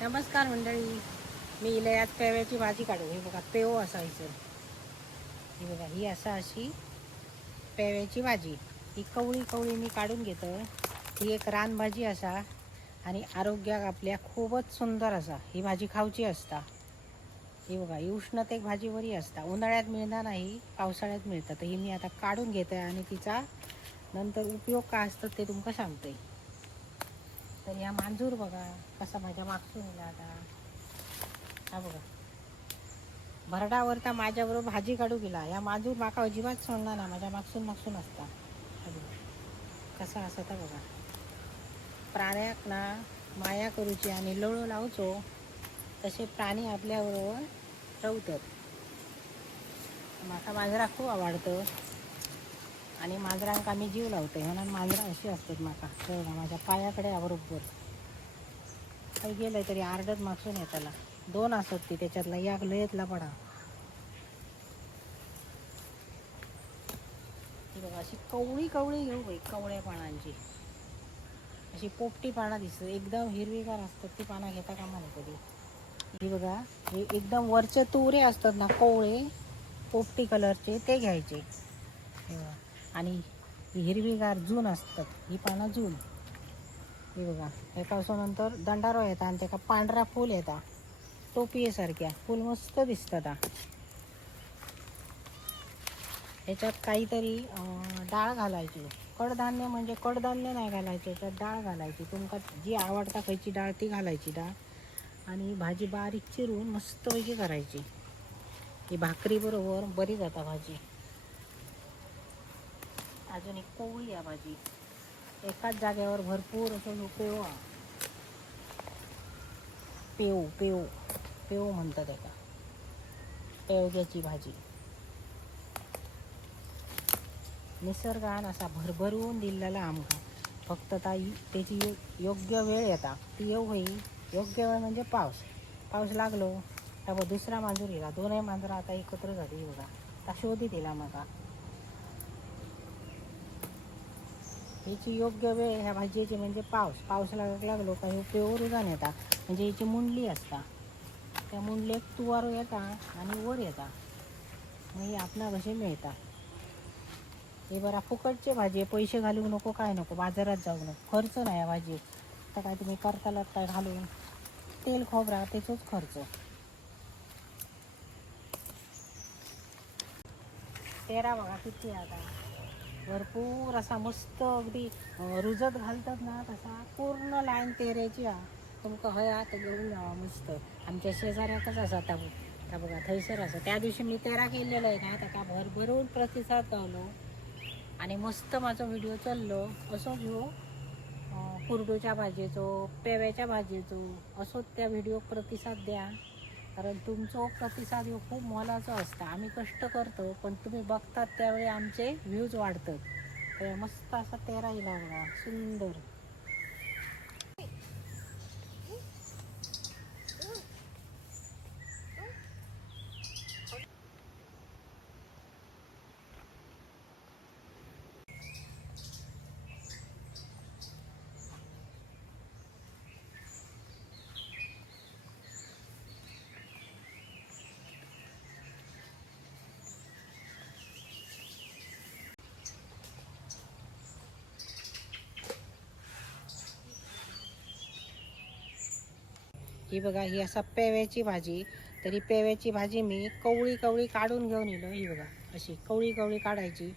नमस्कार मंडळी. मी इलयात पेव्याची भाजी काढू हे बघा पेव असायचं ही बघा ही असा अशी पेव्याची भाजी. ही कवळी कवळी मी काढून घेतो. ही एक रानभाजी असा आणि आरोग्याक आपल्या खूपच सुंदर असा. ही भाजी खावची असता. ही बघा ही उष्णतेक भाजी बरी असता. उन्हाळ्यात मिळणार नाही पावसाळ्यात मिळतं. तर ही मी आता काढून घेते आणि तिचा नंतर उपयोग काय असतं ते तुमका सांगते. तर या मांजूर बघा कसा माझ्या मागसून येला आता. हा बघा. भरडावरता माझ्याबरोबर भाजी काढू गेला. या मांजूर माका अजिबात सोडणार ना माझ्या मागसून मागसून असता. हा बघा. कसा असता बघा. प्राण्याक ना माया करूची आणि लोळू लावचो तसे प्राणी आपल्याबरोबर रवतात. माका मांजरा खूप आवडतं. आणि मांजरांक आम्ही जीव लावतो म्हणून मांजरां अशी असतात माका. कळलं माझ्या पायाकडे बरोबर काही गेलं तरी आरडत मागसून येताला दोन असत ती त्याच्यातला याक लयतला पडा. ती बघा अशी कवळी कवळी घेऊ बाई कवळ्या पानांची अशी पोपटी पानं दिसत एकदम हिरवीगार असतात ती पानं घेता का मला कधी. ही बघा हे एकदम वरचे तुरे असतात ना कोवळे पोपटी कलरचे ते घ्यायचे. बघा. आणि हिरवीगार जून असतात ही पानं जून. ही बघा हे नंतर दंडारो येता आणि त्याका पांढरा फूल येता. टोपीसारख्या फूल मस्त दिसतात याच्यात काहीतरी डाळ घालायची. कडधान्य म्हणजे कडधान्य नाही घालायचे त्यात डाळ घालायची. तुमका जी आवडता खायची डाळ ती घालायची डाळ. आणि भाजी बारीक चिरून मस्तपैकी करायची. ही भाकरी बरोबर बरी जाता भाजी. अजून एक कोवळी आहे भाजी एकाच जागेवर भरपूर असं पेव हा. पेव पेव पेव म्हणतात एका. पेवग्याची भाजी. निसर्गान असा भरभरून दिलेला आमका फक्त ता त्याची योग्य वेळ येता ती येऊ होई. योग्य वेळ म्हणजे पाऊस. पाऊस लागलो. त्या दुसरा मांजूर येला दोनही मांजरं आता एकत्र झाली बघा. ता शोधी दिला मगा याची योग्य वेळ ह्या भाजीची म्हणजे पाऊस पाऊस लाग लागलो का हे पेवर उजान येता. म्हणजे याची मुंडली असता. त्या मुंडलेक तुवार येता आणि वर येता. मग ही आपणा कसे मिळता. हे बरा फुकटचे भाजी पैसे घालू नको काय नको बाजारात जाऊ नको. खर्च नाही ह्या भाजी. तर काय तुम्ही करतालात काय घालून. तेल खोबरा त्याचोच खर्च. तेरा बघा किती आता. भरपूर असा मस्त अगदी रुजत घालतात ना तसा पूर्ण लाईन तेऱ्याची हा तुमका हया तर घेऊन जावा मस्त. आमच्या शेजाऱ्याकच असा त्या त्या बघा थैसर असं. त्या दिवशी मी तेरा केलेलं आहे ना ताका भरभरून प्रतिसाद गावलो. आणि मस्त माझा व्हिडिओ चाललो. असो घेऊ कुरडूच्या भाजयेचो पेव्याच्या भाजयेचो असो त्या व्हिडिओ प्रतिसाद द्या. कारण तुमचो प्रतिसाद हो खूप मोलाचो असता. आम्ही कष्ट करतो पण तुम्ही बघतात त्यावेळी आमचे व्ह्यूज वाढतात. मस्त असा तेरा लागला. सुंदर. ही बघा ही असा पेव्याची भाजी. तरी पेव्याची भाजी मी कवळी कवळी काढून घेऊन येलो ही बघा अशी कवळी कवळी काढायची.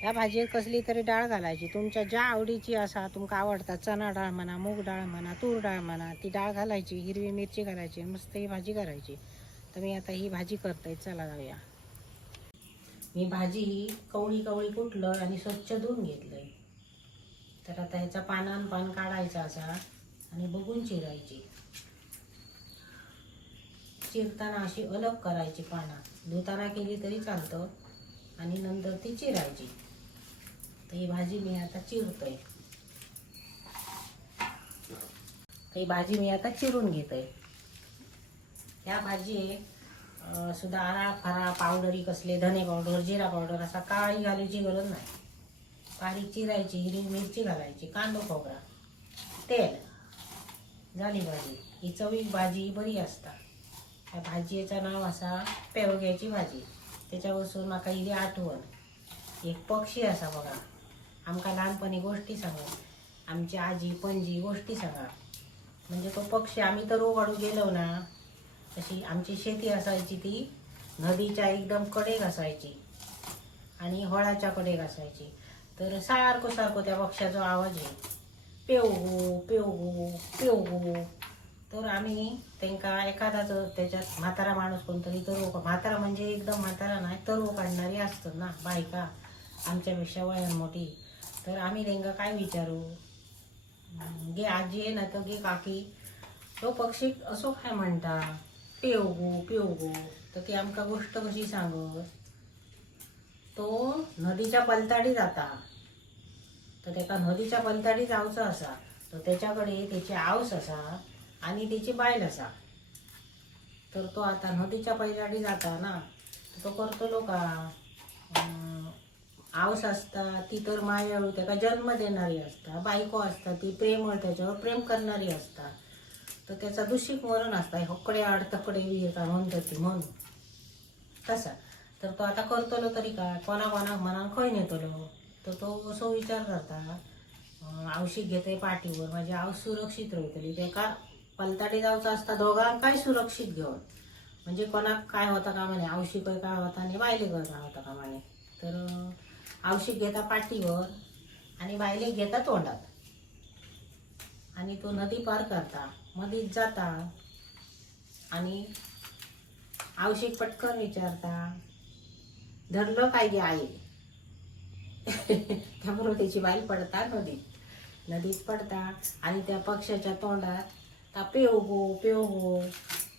ह्या भाजीत कसली तरी डाळ घालायची. तुमच्या ज्या आवडीची असा तुमका आवडता चणा डाळ म्हणा मूग डाळ म्हणा तूर डाळ म्हणा ती डाळ घालायची हिरवी मिरची घालायची मस्त ही भाजी करायची. तर मी आता ही भाजी करतोय. चला जाऊया. मी भाजी ही कवळी कवळी कुटलं आणि स्वच्छ धुवून घेतलंय. तर आता ह्याचा पानान पान काढायचा असा आणि बघून चिरायची. चिरताना अशी अलग करायची पानं. धुताना केली तरी चालतं आणि नंतर ती चिरायची. तर ही भाजी मी आता चिरतोय. ही भाजी मी आता चिरून घेतोय. ह्या भाजी सुद्धा आरा फराळ पावडरी कसले धने पावडर जिरा पावडर असा काळी घालायची गरज नाही. बारीक चिरायची हिरवी मिरची घालायची कांदो खोबरा तेल झाली भाजी. ही चवीक भाजी बरी असता त्या भाजयेचं नाव असा पेवग्याची भाजी. त्याच्यापासून म्हाका इली आठवण. एक पक्षी असा बघा. आमकां ल्हानपणी गोश्टी सांगा. आमची आजी पणजी गोश्टी सांगा. म्हणजे तो पक्षी आम्ही तर काढू गेलो ना तशी आमची शेती असायची ती. नदीच्या एकदम कडेक असायची आणि होळाच्या कडेक असायची. तर सारखो सारखो त्या पक्ष्याचो आवाज आहे पेवगो पेवगो पेवगो. तर आम्ही त्यांका एखादाच त्याच्यात म्हातारा माणूस कोणतरी तर म्हातारा म्हणजे एकदम म्हातारा नाही तर काढणारी असतात ना बायका. आमच्यापेक्षा वयान मोठी. तर आम्ही त्यांना काय विचारू? गे आजी आहे ना तर गे काकी. तो पक्षी असो काय म्हणता? पेवगो पेवगो. तर ती आमका गोष्ट कशी सांगत? तो नदीच्या पलताडी जाता. तर त्याका नदीच्या पलताडी जावचं असा. तर त्याच्याकडे त्याची आवस असा. आणि त्याची बायल असा तर तो आता नदीच्या पलताडी जाता ना तो करतलो का आवस असता ती तर मायाळू त्याला जन्म देणारी असता बायको असता ती प्रेमळ त्याच्यावर प्रेम करणारी असता. तर त्याचा दूषिक मरण असता हकडे आड तकडे वीर का म्हणतात ती म्हणून. तसा. तर तो आता करतलो तरी काय? कोणा कोणाक मनान खंय नेतलो? तर तो असो विचार करता अं, घेते पाठीवर म्हणजे माझी आव सुरक्षित राहतली. तेका पलताडी जाऊचा असता दोघांक काय सुरक्षित घेऊन? म्हणजे कोणाक काय होता का म्हणे? आवशीक काय होता? आणि बायलेक काय होता का म्हणे? तर अं, घेता पाठीवर आणि बायलेक घेता तोंडात. आणि तो नदी पार करता. मधीत जाता. आणि औषिक पटकन विचारता धरलं काय गे आई? त्याबरोबर त्याची बाईल पडता नदीत. नदीत पडता आणि त्या पक्षाच्या तोंडात ता पेव गो पेव गो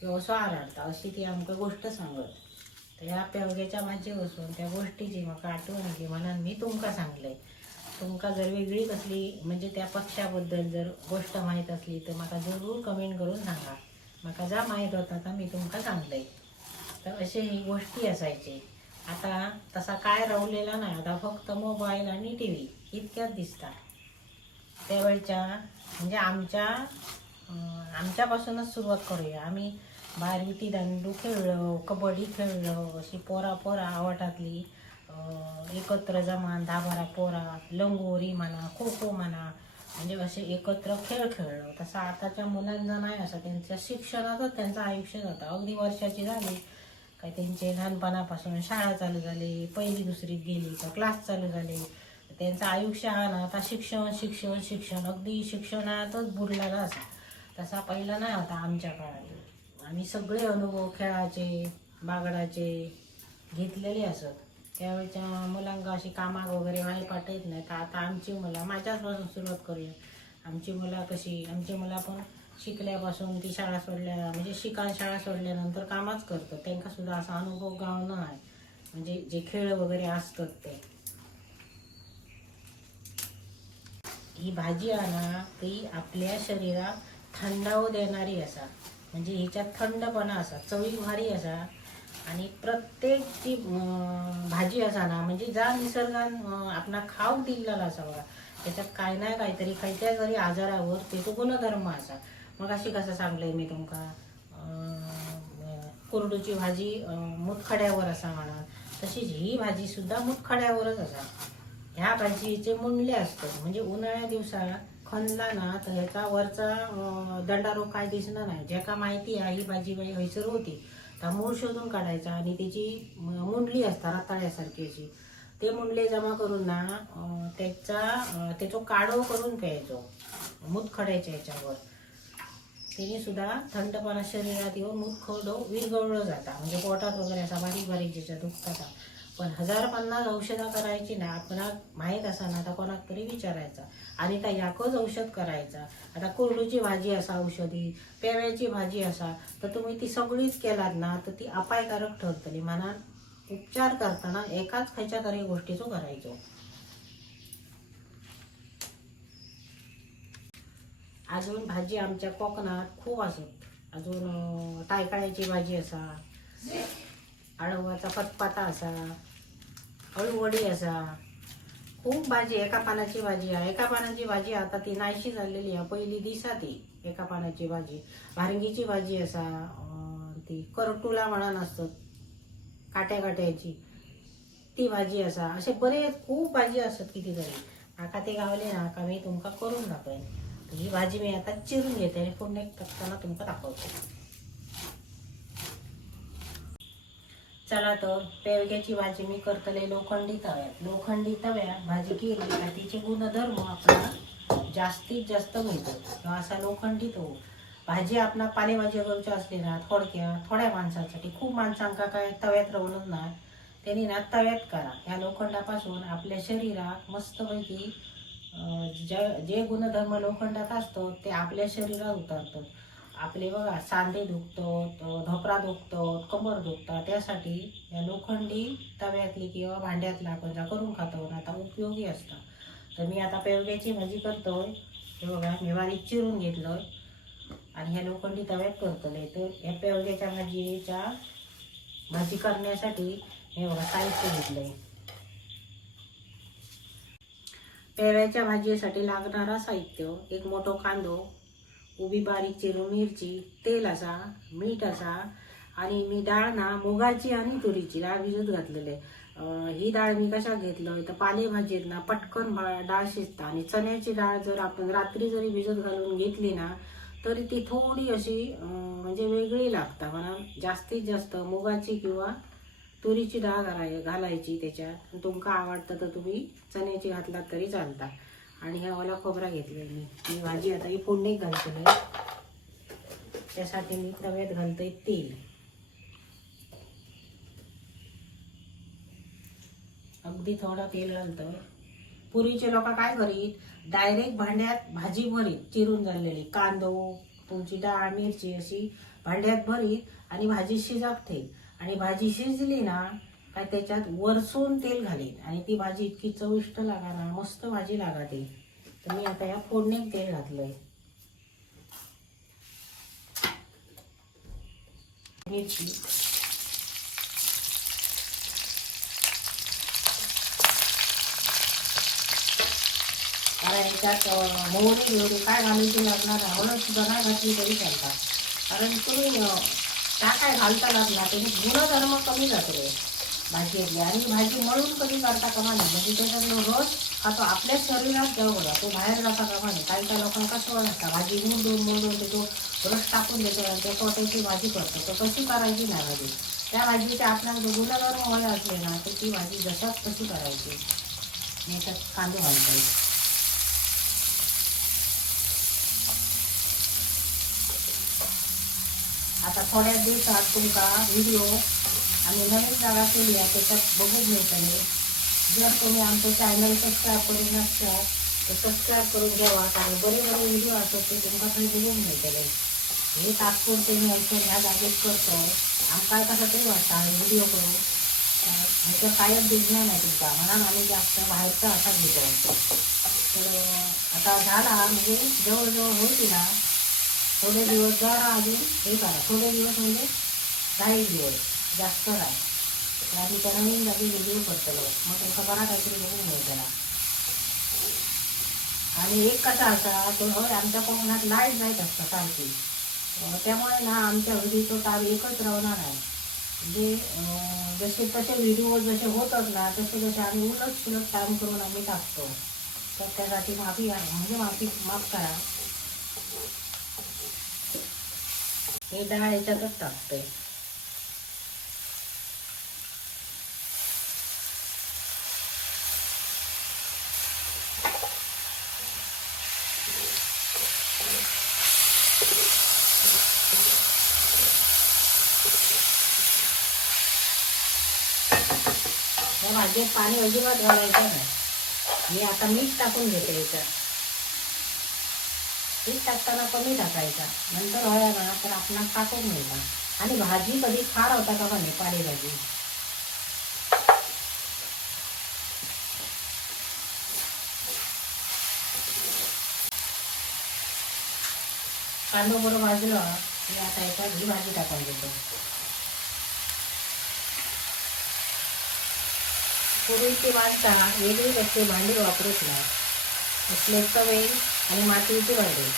ह्यो स्वार अशी ती आमकां गोष्ट सांगत. तर ह्या पेवगेच्या भाजी वचून त्या गोष्टीची म्हाका आठवण आली. म्हणून मी तुमकां सांगलंय तुमकां जर वेगळी कसली म्हणजे त्या पक्षाबद्दल जर गोष्ट माहीत असली तर म्हाका जरूर कमेंट करून सांगा. म्हाका जा माहीत होता ता मी तुमकां सांगलंय तर असे ही गोष्टी असायचे. आता तसा काय रवलेला नाही. आता फक्त मोबाईल आणि टी व्ही इतक्याच दिसता त्यावेळच्या म्हणजे आमच्या आमच्यापासूनच सुरुवात करूया. आम्ही बाहेर दांडू खेळलो कबड्डी खेळलो अशी पोरा पोरा आवटातली एकत्र जमान दहा बारा पोरा लंगोरी म्हणा खो खो म्हणा म्हणजे असे एकत्र खेळ खेळलो. तसं आताच्या मुलांचा नाही असं त्यांच्या शिक्षणातच त्यांचं आयुष्य जातं अगदी वर्षाची झाली काय त्यांचे लहानपणापासून शाळा चालू झाली पहिली दुसरीत गेली का क्लास चालू झाले. त्यांचं आयुष्य हा ना आता शिक्षण शिक्षण शिक्षण अगदी शिक्षणातच बुडलेला असा तसा पहिला नाही होता आमच्या काळात. आम्ही सगळे अनुभव खेळाचे बागडाचे घेतलेले असत. त्यावेळच्या मुलांना अशी कामाक वगैरे वाई पाठवत नाही. तर आता आमची मुलं माझ्याचपासून सुरुवात करूया. आमची मुलं कशी आमची मुलं पण शिकल्यापासून ती शाळा सोडल्या म्हणजे शिकाण शाळा सोडल्यानंतर कामच करतात. त्यांना सुद्धा असा अनुभव गावना आहे. म्हणजे जे खेळ वगैरे असतात ते. ही भाजी आणा ती आपल्या शरीरात थंडाव देणारी असा. म्हणजे हिच्यात थंडपणा असा चवी भारी असा. आणि प्रत्येक जी भाजी असा ना म्हणजे ज्या निसर्गान आपणा खाऊ दिलेला असा बघा. त्याच्यात काय ना काहीतरी खयच्या जरी आजारावर तेचो गुणधर्म असा. मग अशी कसं सांगलंय मी तुमका? कोरडूची भाजी मुतखड्यावर असा म्हणा. तशीच ही भाजी सुद्धा मुतखड्यावरच असा. ह्या भाजीचे मुंडले असतात. म्हणजे उन्हाळ्या दिवसात खणला ना तर ह्याचा वरचा दंडारोग काय दिसणार नाही. ज्याका माहिती आहे ही भाजी बाई हयसर होती तर मूळ शोधून काढायचा आणि त्याची मुंडली असता रताळ्यासारखी अशी. ते मुंडले जमा करून ना त्याचा त्याचो काढो करून प्यायचो मुतखड्याच्या याच्यावर. त्याने सुद्धा थंडपणा शरीरात येऊन मुतखडो विरघळलं जाता. म्हणजे पोटात वगैरे असा बारीक बारीक ज्याच्या दुखतात पण हजार पन्नास औषधं करायची ना आपणाक माहीत असा ना आता कोणाक तरी विचारायचा. आणि त्या याकच औषध करायचा. आता कोरडूची भाजी असा औषधी पेव्याची भाजी असा. तर तुम्ही ती सगळीच केलात ना तर ती अपायकारक ठरतली म्हणा उपचार करताना एकाच खयच्या तरी गोष्टीचो करायचो. अजून भाजी आमच्या कोकणात खूप असत. अजून टायकाळ्याची भाजी असा. अळवाचा पतपाता असा अळूवडी असा. खूप भाजी एका पानाची भाजी आहे. एका पानाची भाजी आता ती नाहीशी झालेली आहे. पहिली दिसा ती एका पानाची भाजी. भारंगीची भाजी असा ती करटुला म्हणून असत काट्या काट्याची. ती भाजी असा. असे बरेच खूप भाजी असतात कितीतरी. आका ते गावले ना का मी तुमका करून दाखवेन. ही भाजी मी आता चिरून घेते आणि पुन्हा एक टाकताना तुमका दाखवते. चला तर पेवग्याची भाजी मी करतले लोखंडी तव्यात लोखंडी तव्यात भाजी केली का तिचे गुणधर्म आपल्याला जास्तीत जास्त मिळतात. किंवा असा लोखंडी तो. भाजी आपला पालेभाजी करूची असली ना थोडक्या थोड्या माणसांसाठी खूप माणसांका काय तव्यात रवणच ना त्यांनी ना तव्यात करा. ह्या लोखंडापासून आपल्या शरीरात मस्तपैकी ज जे जे गुणधर्म लोखंडात असतो ते आपल्या शरीरात उतरतात. आपले बघा सांधे दुखतो ढोपरा दुखतो कंबर दुखतं त्यासाठी या लोखंडी तव्यातली किंवा भांड्यातला आपण ज्या करून खातो ना आता उपयोगी असतं. तर मी आता पेवग्याची भाजी करतो हे बघा मी बारीक चिरून घेतलं आणि ह्या लोखंडी तव्यात करतले तर ह्या पेवग्याच्या भाजीच्या भाजी करण्यासाठी हे बघा साहित्य घेतलंय. पेव्याच्या भाजीसाठी लागणारा साहित्य एक मोठो कांदो उभी बारीक चिरून मिरची तेल असा मीठ असा आणि मी डाळ ना मुगाची आणि तुरीची डाळ भिजत घातलेले ही डाळ मी कशा घेतलं? तर पालेभाजीत ना पटकन डाळ शिजता. आणि चण्याची डाळ जर आपण रात्री जरी भिजत घालून घेतली ना तरी ती थोडी अशी म्हणजे वेगळी लागता. म्हणा जास्तीत जास्त मुगाची किंवा तुरीची डाळ घालाय घालायची त्याच्यात. तुमका आवडतं तर तुम्ही चण्याची घातलात तरी चालता. आणि ह्या ओला खोबरा घेतलाय मी. ही भाजी आता ही फोडणीत घालतोय त्यासाठी मी तव्यात घालतोय तेल अगदी थोडं तेल घालतोय पूर्वीचे लोक काय करीत? डायरेक्ट भांड्यात भाजी भरीत चिरून झालेली. कांदो तुमची डाळ मिरची अशी भांड्यात भरीत आणि भाजी शिजवते. आणि भाजी शिजली ना काय त्याच्यात वरसून तेल घालेन. आणि ती भाजी इतकी चविष्ट लागा ना मस्त भाजी लागते. तर मी आता या फोडणीत तेल घातलंय. मिरची. कारण याच्यात मोहरी बिवरी काय घालायची लागणार नाही. हळद सुद्धा नाही घातली तरी चालतात. कारण तुम्ही काय काय घालता लागणार तुम्ही गुणधर्म कमी जातो भाजी भाजीतले आणि भाजी मळून कधी करता कमा नाही म्हणजे त्याच्यातलं रोज हा तो शरीरात जवळ तो बाहेर जाता कमा नाही काही काही लोकांना कसं नसतं. भाजी मुडून मुडून देतो रस टाकून देतो आणि त्या पोट्याची भाजी करतो. तर कशी करायची नाही भाजी? त्या भाजीचे आपल्याला जो गुणधर्म वय असले ना तर ती भाजी जशाच कशी करायची. नाही तर कांदे घालतो. आता थोड्या दिवसात तुमका व्हिडिओ आम्ही नवीन जागा केली आहे त्याच्यात बघून मिळतले जर तुम्ही आमचं चॅनल सबस्क्राईब करून नसता तर सबस्क्राईब करून घ्यावा कारण बरे बरे व्हिडिओ असतात ते तुमकां थंय बघून मिळतले हे तात्पुरते मी आमच्या ह्या जागेत करतो. आमकां कसं तरी वाटतं आम्ही व्हिडिओ करू. ह्याचं कायच बिझनेस नाही तुमचा. म्हणून आम्ही जास्त बाहेरचा असा घेतो. तर आता झाला म्हणजे जवळजवळ होती ना. थोडे दिवस जरा अजून हे करा थोडे दिवस म्हणजे दहा एक दिवस. जास्त नाही. तर आम्ही त्या नवीन जागी व्हिडिओ पडतलो मग तुमका बरा काहीतरी बघून मिळतला आणि एक कसा असा तो होय आमच्या कोकणात लाइट जायत असतं सारखी. त्यामुळे ना आमच्या व्हिडिओचं तार एकच राहणार आहे. म्हणजे जसे तसे व्हिडिओ जसे होतात ना तसे तसे आम्ही उलट सुलट काम करून आम्ही टाकतो. तर त्यासाठी माफी आहे. म्हणजे माफी माफ करा. हे डाळ याच्यातच टाकते या भाजीत पाणी अजिबात घालायचं नाही. मी आता मीठ टाकून घेते याच्यात. मीठ टाकताना कमी टाकायचा. नंतर हळ्या ना तर आपणास टाकून घ्यायचा. आणि भाजी कधी खार होता का घाणी पाणी भाजी कांदो बरोबर भाजलं मी आता याच्यात ही भाजी टाकून देतो पूर्वीची माणसा वेगळी व्यक्ती भांडी वापरत नाही. असले तवे आणि मातीची भांडी.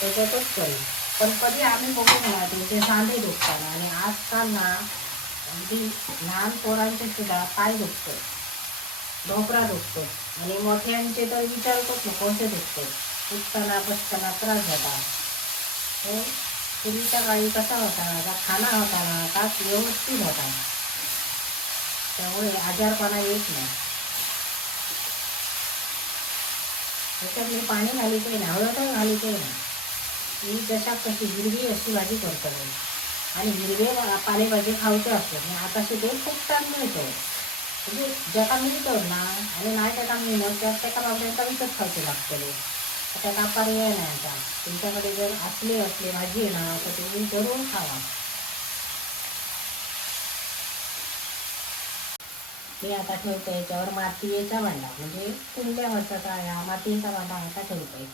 त्याच्यातच करी. पण कधी आम्ही बघू ना त्यांचे सांधे दुखताना आणि आजकाल ना अगदी लहान पोरांचे सुद्धा पाय दुखतो ढोपरा दुखतो. आणि मोठ्यांचे तर विचारतोच ना कोणते दुखतो. उठताना बसताना त्रास होता पूर्वीच्या काळी कसा होता? आता खाना होता ना का व्यवस्थित होता? त्यामुळे आजारपणा येत नाही. त्याच्यात मी पाणी घालीचे ना हळदच घालीचे ना मी जशा कशी हिरवी अशी भाजी करतो आणि हिरवे पालेभाजी खावचे असतात आणि आता दोन खूप छान मिळतो म्हणजे ज्याका मिळतो ना आणि नाही त्याका मिळत त्या त्याका बाबड्यांका विकत खावचे लागतले त्याका पर्याय नाही आता. तुमच्याकडे जर असले असले भाजी आहे ना तर तुम्ही करून खावा. मी आता ठेवते. याच्यावर म्हणजे मातीचा भांडा म्हणजे कुंड्यावरचा काय हा मातीचा भांडा आता ठेवते.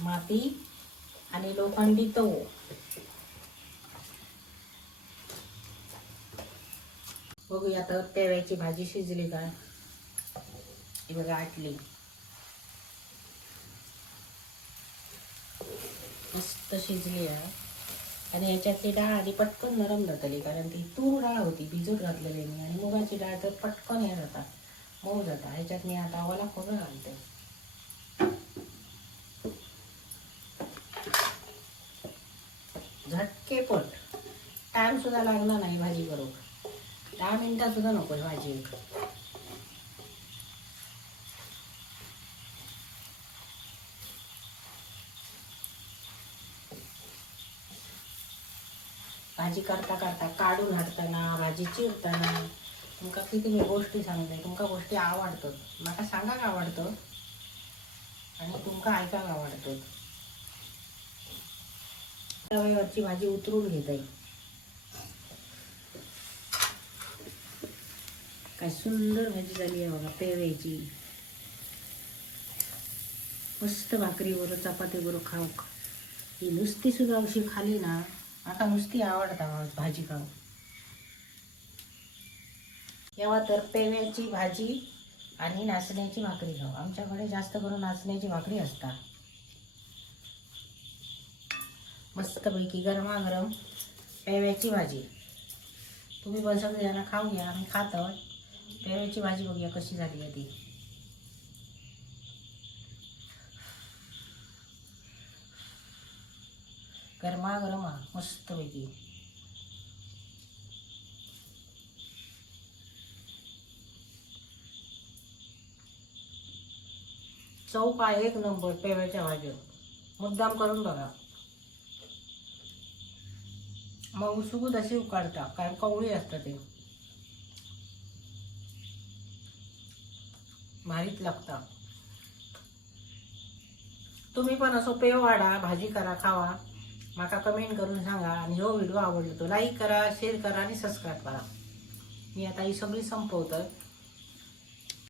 माती आणि लोखंडी तव बघूया तर तेव्याची भाजी शिजली का? ही बघा आटली. मस्त शिजली आहे. आणि याच्यातली डाळ आधी पटकन नरम जातली कारण ती तूर डाळ होती भिजत घातलेली मी आणि मुगाची डाळ तर पटकन हे जातात मऊ जाता ह्याच्यात मी आता ओला खोबरं घालते. झटके पट टाइम सुद्धा लागणार नाही भाजी करून दहा मिनिटात सुद्धा नको भाजी. भाजी करता करता काढून हाडताना भाजी चिरताना. तुमका किती मी गोष्टी सांगते तुमका गोष्टी आवडतात. म्हाका सांगाक आवडतो? आणि तुमका ऐकाक आवडतो? तव्यावरची भाजी उतरून घेत. आहे काय सुंदर भाजी झाली आहे बघा पेव्याची मस्त भाकरीवर चपातीबरोबर खाऊ ही नुसती सुद्धा अशी खाली ना आता नुसती आवडता भाजी खाऊ तेव्हा तर पेव्याची भाजी आणि नाचण्याची भाकरी खाऊ. आमच्याकडे जास्त करून नाचण्याची भाकरी असतात. मस्तपैकी गरमागरम पेव्याची भाजी. तुम्ही पण सगळेजण खाऊया आम्ही खातो पेव्याची भाजी बघूया कशी झाली आहे ती. गरमागरम मस्त मस्तपैकी. चव आहे एक नंबर पेव्याच्या भाज्या मुद्दाम करून बघा. मग उसुगूत अशी उकाडता कारण कवळी असतं ते. भारीच लागता. तुम्ही पण असो पेव वाढा भाजी करा खावा. माका कमेंट करून सांगा आणि हो व्हिडिओ आवडलो तो लाईक करा शेअर करा आणि सबस्क्राईब करा. मी आता ही सगळी संपवतं